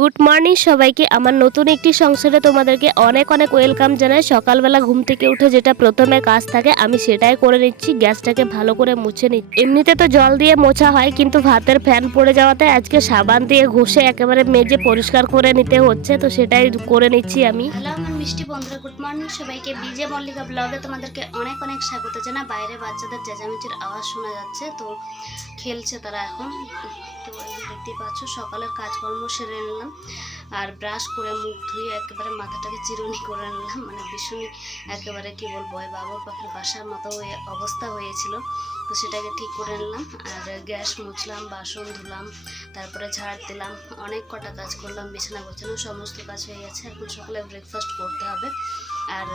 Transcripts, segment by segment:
Good morning সবাইকে। আমার নতুন একটি সংসারে তোমাদেরকে অনেক অনেক ওয়েলকাম জানাই। সকালবেলা ঘুম থেকে উঠে যেটা প্রথমে কাজ থাকে আমি সেটাই করে নিচ্ছি। গ্যাসটাকে ভালো করে মুছে নিচ্ছি। এমনিতে তো জল দিয়ে মোছা হয়, কিন্তু ভাতের ফ্যান পড়ে যাওয়াতে আজকে সাবান দিয়ে ঘষে একেবারে মেজে পরিষ্কার করে নিতে হচ্ছে, তো সেটাই করে নিচ্ছি আমি। হ্যালো আমার মিষ্টি বন্ধুরা, গুড মর্নিং সবাইকে। বিজে মল্লিকা ব্লগে তোমাদেরকে অনেক অনেক স্বাগত জানাই। বাইরে বাচ্চাদের চেঁচামেচির আওয়াজ শোনা যাচ্ছে, তো খেলছে তারা এখন। তো দেখতে পাচ্ছ সকালের কাজকর্ম সেরে নিলাম, আর ব্রাশ করে মুখ ধুয়ে একেবারে মাথাটাকে চিরুনি করে নিলাম। মানে ভীষণই একেবারে কি বলবো, ওই বাবুর পাখির বাসার মতো অবস্থা হয়েছিল, তো সেটাকে ঠিক করে নিলাম। আর গ্যাস মুছলাম, বাসন ধুলাম, তারপরে ঝাড় দিলাম, অনেক কটা কাজ করলাম, বিছানা গোছানো সমস্ত কাজ হয়ে গেছে। এখন সকালে ব্রেকফাস্ট করতে হবে। আর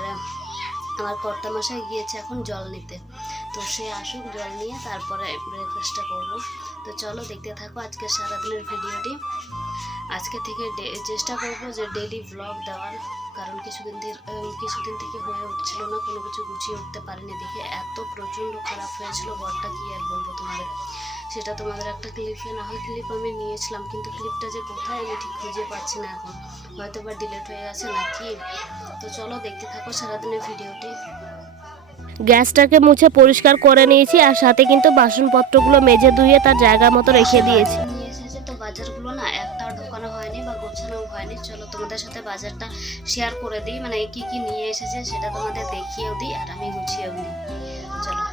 আমার কর্তামশাই গিয়েছে এখন জল নিতে, তো সে আসুক, জল নিয়ে তারপরে ব্রেকফাস্টটা করব। তো চলো দেখতে থাকো আজকে সারাদিনের ভিডিওটি। আজকে থেকে চেষ্টা করব যে ডেইলি ব্লগ দেওয়ার, কারণ কিছুদিন থেকে হয়ে উঠছিল না, কোনো কিছু গুছিয়ে উঠতে পারিনি দেখে এত প্রচণ্ড খারাপ হয়েছিল ঘরটা, কি আর বলবো তোমাদের। সেটা তোমাদের একটা ক্লিপে না হয় ক্লিপ আমি নিয়েছিলাম, কিন্তু ক্লিপটা যে কোথায় আমি ঠিক খুঁজে পাচ্ছি না এখন, হয়তো বা ডিলিট হয়ে গেছে নাকি। তো চলো দেখতে থাকো সারাদিনের ভিডিওটি। গ্যাসটাকে মুছে পরিষ্কার করে নিয়েছি, আর সাথে কিন্তু বাসনপত্রগুলো মেজে ধুয়ে তার জায়গা মতো রেখে দিয়েছি। নিয়ে এসেছে, তো বাজারগুলো না একটাও ঢোকানো হয়নি বা গোছানো হয়নি। চলো তোমাদের সাথে বাজারটা শেয়ার করে দিই, মানে কি কি নিয়ে এসেছে সেটা তোমাদের দেখিয়েও দিই আর আমি গুছিয়েও দিই। চলো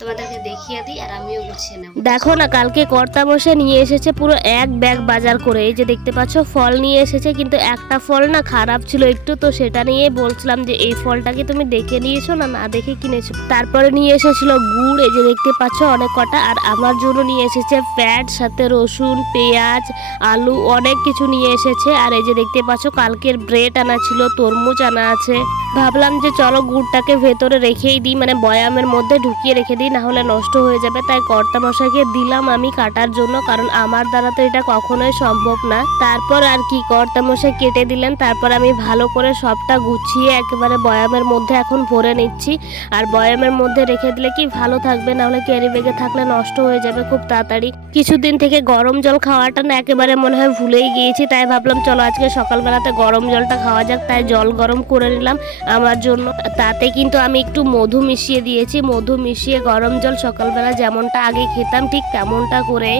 তোমাদেরকে দেখিয়ে দিই আর আমিও গুছিয়ে নেব। দেখো না, কালকে কর্তা বসে নিয়ে এসেছে পুরো এক ব্যাগ বাজার করে। এই যে দেখতে পাচ্ছ ফল নিয়ে এসেছে, কিন্তু একটা ফল না খারাপ ছিল একটু, তো সেটা নিয়ে বলছিলাম যে এই ফলটা কি তুমি দেখে নিয়েছো না না দেখে কিনেছো। তারপরে নিয়ে এসেছিল গুড়, এই যে দেখতে পাচ্ছ অনেক কটা। আর আমার জন্য নিয়ে এসেছে প্যাড, সাথে রসুন, পেঁয়াজ, আলু, অনেক কিছু নিয়ে এসেছে। আর এই যে দেখতে পাচ্ছ কালকের ব্রেড আনা ছিল, তরমুজ আনা আছে। ভাবলাম যে চলো গুড়টাকে ভেতরে রেখেই দিই, মানে বয়ামের মধ্যে ঢুকিয়ে রেখে দিই, না হলে নষ্ট হয়ে যাবে। তাই কর্তামশাইকে দিলাম আমি কাটার জন্য, কারণ আমার দ্বারা তো এটা কখনোই সম্ভব না। তারপর আর কি কর্তামশাই কেটে দিলেন, তারপর আমি ভালো করে সবটা গুছিয়ে একেবারে বয়ামের মধ্যে এখন ভরে নিচ্ছি। আর বয়ামের মধ্যে রেখে দিলে কি ভালো থাকবে, না হলে ক্যারি ব্যাগে থাকলে নষ্ট হয়ে যাবে খুব তাড়াতাড়ি। কিছুদিন থেকে গরম জল খাওয়াটা না একেবারে মনে হয় ভুলেই গিয়েছি, তাই ভাবলাম চলো আজকে সকালবেলাতে গরম জলটা খাওয়া যাক। তাই জল গরম করে নিলাম আমার জন্য। তাতে কিন্তু আমি একটু মধু মিশিয়ে দিয়েছি, মধু মিশিয়ে গরম জল সকালবেলা যেমনটা আগে খেতাম ঠিক তেমনটা করে।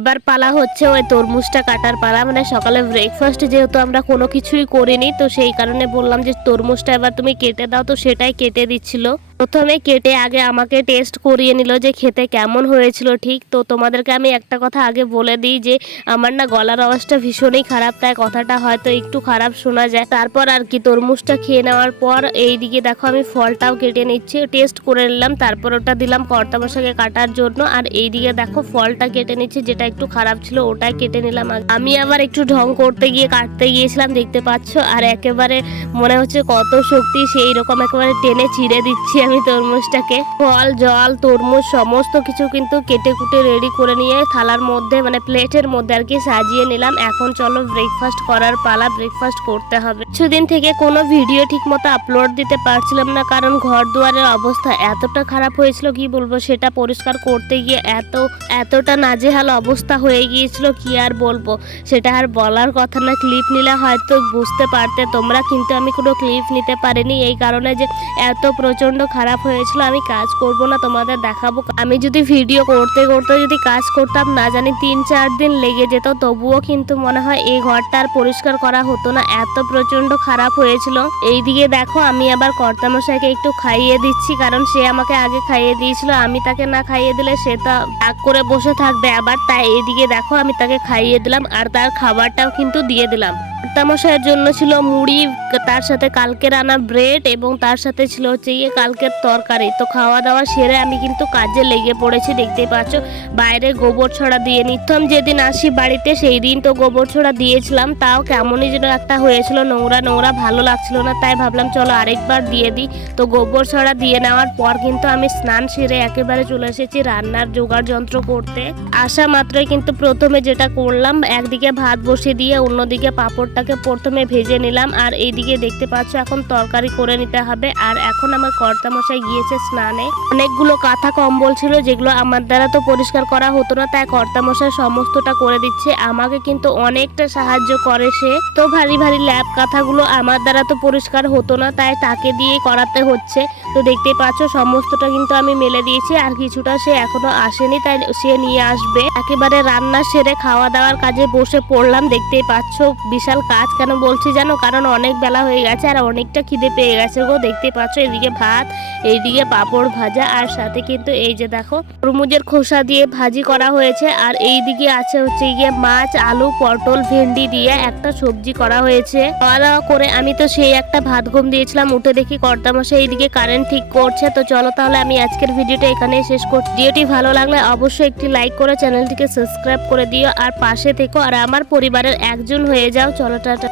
এবার পালা হচ্ছে ওই তরমুজটা কাটার পালা। মানে সকালে ব্রেকফাস্ট যেহেতু আমরা কোনো কিছুই করিনি, তো সেই কারণে বললাম যে তরমুজটা এবার তুমি কেটে দাও, তো সেটাই কেটে দিচ্ছিল। প্রথমে কেটে আগে আমাকে টেস্ট করিয়ে নিল যে খেতে কেমন হয়েছিল ঠিক। তো তোমাদেরকে আমি একটা কথা আগে বলে দিই যে আমার না গলার আওয়াজটা ভীষণই খারাপ, তাই কথাটা হয়তো একটু খারাপ শোনা যায়। তারপর আর কি তরমুজটা খেয়ে নেওয়ার পর এইদিকে দেখো আমি ফলটাও কেটে নিচ্ছি, টেস্ট করে নিলাম, তারপর ওটা দিলাম কর্তামশাইকে কাটার জন্য। আর এইদিকে দেখো ফলটা কেটে নিচ্ছি, যেটা একটু খারাপ ছিল ওটাই কেটে নিলাম। আমি আবার একটু ঢং করতে গিয়ে কাটতে গিয়েছিলাম দেখতে পাচ্ছ, আর একেবারে মনে হচ্ছে কত শক্তি, সেই রকম একেবারে টেনে ছিঁড়ে দিচ্ছি আমি তরমুজটাকে। ফল, জল, তরমুজ সমস্ত কিছু কিন্তু কেটে কুটে রেডি করে নিয়ে থালার মধ্যে, মানে প্লেটের মধ্যে আর কি সাজিয়ে নিলাম। এখন চলো ব্রেকফাস্ট করার পালা, ব্রেকফাস্ট করতে হবে। কিছুদিন থেকে কোনো ভিডিও ঠিক মতো আপলোড দিতে পারছিলাম না, কারণ ঘর দুয়ারের অবস্থা এতটা খারাপ হয়েছিল কি বলবো। সেটা পরিষ্কার করতে গিয়ে এতটা নাজেহাল অবস্থা হয়ে গিয়েছিল, কি আর বলবো, সেটা আর বলার কথা না। ক্লিপ নিলে হয়তো বুঝতে পারতে তোমরা, কিন্তু আমি কোনো ক্লিপ নিতে পারিনি এই কারণে যে এত প্রচন্ড খারাপ হয়েছিল। আমি কাজ করব না, তোমাদের দেখাবো। আমি যদি ভিডিও করতে করতে যদি কাজ করতাম, না জানি 3-4 দিন লেগে যেত, তবুও কিন্তু মনে হয় এই ঘরটা আর পরিষ্কার করা হতো না, এত প্রচন্ড খারাপ হয়েছিল। এইদিকে দেখো আমি আবার কর্তামশাইকে একটু খাইয়ে দিচ্ছি, কারণ সে আমাকে আগে খাইয়ে দিয়েছিল। আমি তাকে না খাইয়ে দিলে সে তো রাগ করে বসে থাকবে আবার, তাই এইদিকে দেখো আমি তাকে খাইয়ে দিলাম, আর তার খাবারটাও কিন্তু দিয়ে দিলাম। কর্তামশাইয়ের জন্য ছিল মুড়ি, তার সাথে কালকের আনা ব্রেড, এবং তার সাথে ছিল হচ্ছে কালকের তরকারি। তো খাওয়া দাওয়া সেরে আমি কিন্তু কাজে লেগে পড়েছি, দেখতেই পাচ্ছ। বাইরে গোবর ছড়া দিয়ে নিতাম, যেদিন আসি বাড়িতে সেই দিন তো গোবর ছড়া দিয়েছিলাম, তাও কেমনই যেন একটা হয়েছিল, নোংরা নোংরা, ভালো লাগছিল না। তাই ভাবলাম চলো আরেকবার দিয়ে দিই। তো গোবর ছড়া দিয়ে নেওয়ার পর কিন্তু আমি স্নান সেরে একেবারে চলে এসেছি রান্নার জোগাড় যন্ত্র করতে। আসা মাত্রই কিন্তু প্রথমে যেটা করলাম, একদিকে ভাত বসিয়ে দিয়ে অন্যদিকে পাঁপড়টা মাছগুলোকে প্রথমে ভেজে নিলাম, আর এইদিকে দেখতে পাচ্ছ এখন তরকারি করে নিতে হবে। আর এখন আমার কর্তামশাই গিয়েছে স্নানে। অনেকগুলো কাঁথা কম্বল ছিল যেগুলো আমার দ্বারা তো পরিষ্কার করা হতো না, তাই কর্তামশাই সমস্তটা করে দিচ্ছে। আমাকে কিন্তু অনেকটা সাহায্য করে সে। তো ভারী ভারী ল্যাপ কাঁথাগুলো আমার দ্বারা তো পরিষ্কার হতো না, তাই তাকে দিয়ে করাতে হচ্ছে। তো দেখতেই পাচ্ছ সমস্তটা কিন্তু আমি মেলে দিয়েছি, আর কিছুটা সে এখনো আসেনি, তাই সে নিয়ে আসবে। একেবারে রান্না সেরে খাওয়া দাওয়ার কাজে বসে পড়লাম। দেখতেই পাচ্ছ বিশাল কাজ, কেন বলছি জানো, কারণ অনেক বেলা হয়ে গেছে আর অনেকটা খিদে পেয়ে গেছে গো। দেখতে পাচ্ছ এদিকে ভাত, এইদিকে পাঁপড় ভাজা, আর সাথে কিন্তু এই যে দেখো তরমুজের খোসা দিয়ে ভাজি করা হয়েছে। আর এইদিকে আছে হচ্ছে গিয়ে মাছ, আলু, পটল, ভেন্ডি দিয়ে একটা সবজি করা হয়েছে। খাওয়া দাওয়া করে আমি তো সেই একটা ভাত ঘুম দিয়েছিলাম, উঠে দেখি কর্তামশাই এইদিকে কারেন্ট ঠিক করছে। তো চলো তাহলে আমি আজকের ভিডিওটা এখানেই শেষ করছি। ভিডিওটি ভালো লাগলে অবশ্যই একটি লাইক করে চ্যানেলটিকে সাবস্ক্রাইব করে দিও, আর পাশে থেকো আর আমার পরিবারের একজন হয়ে যাও। চলো টাটা।